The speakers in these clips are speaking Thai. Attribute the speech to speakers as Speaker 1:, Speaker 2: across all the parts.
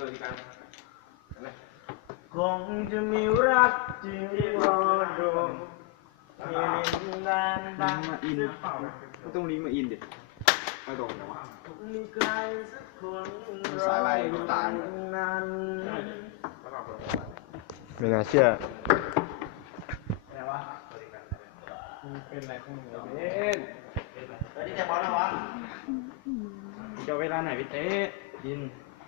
Speaker 1: คงจะมีรักจริงรอดูที่ดินแดนบ้านอินต้องลิงก์มาอินดิไม่ตรงนะวะมีใครสักคนสายอะไรตานั้น
Speaker 2: ไม่น่าเชื่อ
Speaker 1: เป็นอะไรพวกมึงเป็นนี่จะบอลแล้ววะจะเวลาไหนพี่เต้ยิน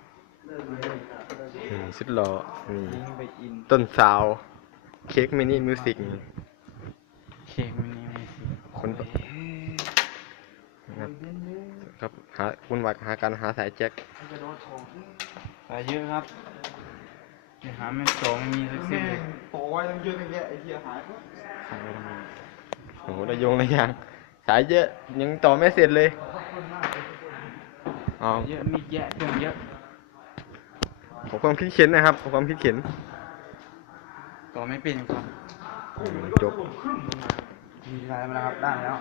Speaker 2: สุดหล่อ
Speaker 1: ยิงไปอิน
Speaker 2: ต้นสาวเค้กมินิมิวสิก
Speaker 1: เค้กมินิมิวสิก
Speaker 2: คนครับหาคุณวัดหาการหาสายแจ็ค
Speaker 1: ไปเยอะครับหาไม่โตไม่มีสักสิ่งเลยโตไว้ยังเยอะอย่างเงี้ยไอ้เหี้ยหายไปทำไม
Speaker 2: โอ้โหระยงระยางสายเยอะยังต่อไม่เสร็จเลยอ๋อ
Speaker 1: เยอะมีแยะเครื่องเยอะ
Speaker 2: ขอความคิดเห็นนะครับขอความคิดเห็น
Speaker 1: ต่อไม่เป็นครับ
Speaker 2: จบ
Speaker 1: มีอะไรมาแล้วครับได้แล้ว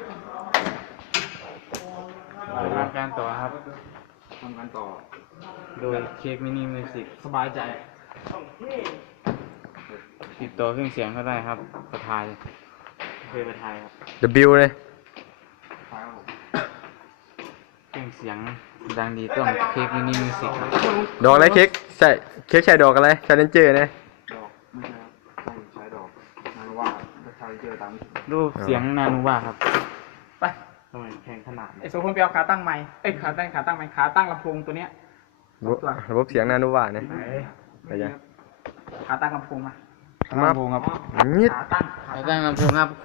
Speaker 1: ทำการต่อครับทำการต่อโดยเค้กมินิมิวสิกสบายใจติดต่อเครื่องเสียงก็ได้ครับประทายเคยประทายครับ
Speaker 2: W เลย
Speaker 1: เครื่องเสียงดังดีต้องเค้กมินิมิวสิกครับ
Speaker 2: ดอกอะไรเค้กใช่เค้กใช่ดอกอะไรชาเลนเจอร์นะ
Speaker 1: ดอกไม่ใช่ครับใช้ดอกนานุว่าชาเลนเจอร์ตามรูปเสียงนานุว่าครับไปทำไมแพงขนาดไอ้โซคนไปเอาขาตั้งไม้ขาตั้งไม้ขาตั้งลำโพงตัวเนี้ย
Speaker 2: ระบบเสียงนานุว่าเนี่ยไปยัง
Speaker 1: ขาตั้งลำโพงมา
Speaker 2: มา
Speaker 1: ลำโพงครับ
Speaker 2: นิด
Speaker 1: ขาตั้งลำโพงครับ